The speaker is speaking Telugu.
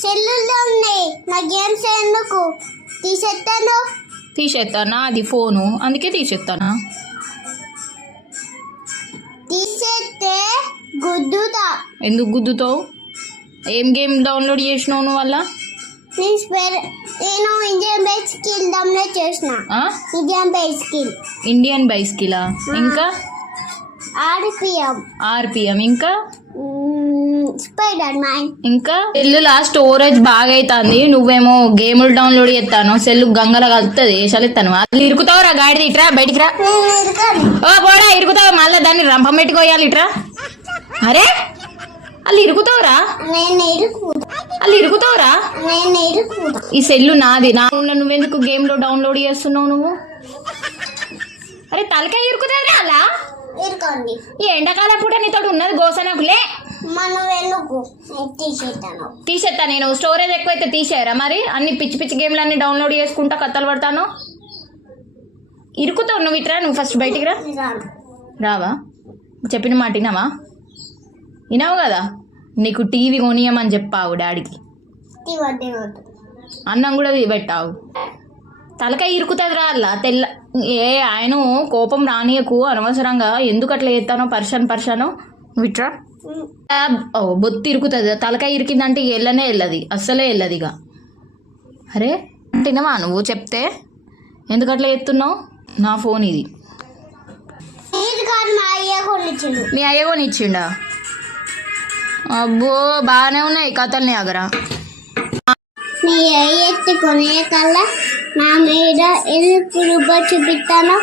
సెల్లుల్లో ఉన్నాయి. నా గేమ్స్ ఎందుకు? తీసేస్తాను తీసేస్తానా అది ఫోను. అందుకే తీసేస్తానా తీసేస్తే గుద్దుతా. ఎందుకు గుద్దుతావు? ఏం గేమ్ డౌన్లోడ్ చేసినావు నువ్వు వల్ల నేను స్పెర్ నేను ఇండియన్ బైక్ స్కిల్ డౌన్లోడ్ చేసిన. Indian bike skill. ఇండియన్ బైస్కిలా ఇంకా? ఆర్పిఎం. ఆర్పిఎం. ఇంకా? స్పైడర్ మ్యాన్ ఇంకా? సెల్లులా స్టోరేజ్ బాగా అవుతుంది నువ్వేమో గేములు డౌన్లోడ్ చేస్తాను సెల్లు గంగల కలుతుంది చల్లెత్తాను అసలు ఇరుకుతావురా గాడిది ఇట్రా బయటికి రా ఓ పోడా ఇరుకుతావు. మళ్ళీ దాన్ని రంపం పెట్టుకోయాలి ఇట్రా. అరే వాళ్ళు ఇరుకుతావురా? వాళ్ళు ఇరుకుతావురా? ఈ సెల్లు నాది. నా నువ్వెందుకు గేమ్లో డౌన్లోడ్ చేస్తున్నావు నువ్వు? అరే తలకాయ ఇరుకుతుందిరా అలా? ఈ ఎండాకాలం పూట నీతో ఉన్నది గోసనకులే. మనం నేను తీసేస్తాను. తీసేస్తా నేను. స్టోరేజ్ ఎక్కువైతే తీసేయరా మరి? అన్ని పిచ్చి పిచ్చి గేమ్లు అన్ని డౌన్లోడ్ చేసుకుంటా కథలు పడతాను. ఇరుకుతావు నువ్వు ఇట్రా? నువ్వు ఫస్ట్ బయటికి రా. రావా? చెప్పిన మాట వినావా? వినావు కదా? నీకు టీవీ కొనియమని చెప్పావు డాడీకి అన్నం కూడా పెట్టావు. తలకాయ ఇరుకుతుంది రా అలా తెల్ల ఏ ఆయన కోపం రానియకు అనవసరంగా. ఎందుకు అట్లా చేస్తానో పర్షన్ పర్షను విట్రా బొత్తి ఇరుకుతుంది. తలకాయ ఇరికిందంటే వెళ్ళనే వెళ్ళది అస్సలే వెళ్ళదు ఇక. అరే తినవా నువ్వు? చెప్తే. ఎందుకు అట్లా ఎత్తున్నావు నా ఫోన్ ఇది. మా అయ్య కొనిచ్చిండు. అబ్బో బాగానే ఉన్నాయి కథల్ని అగరా మీ అయ్య ఎత్తి కొనే కల్లా నా మీద ఎందుకు చూపిస్తాను?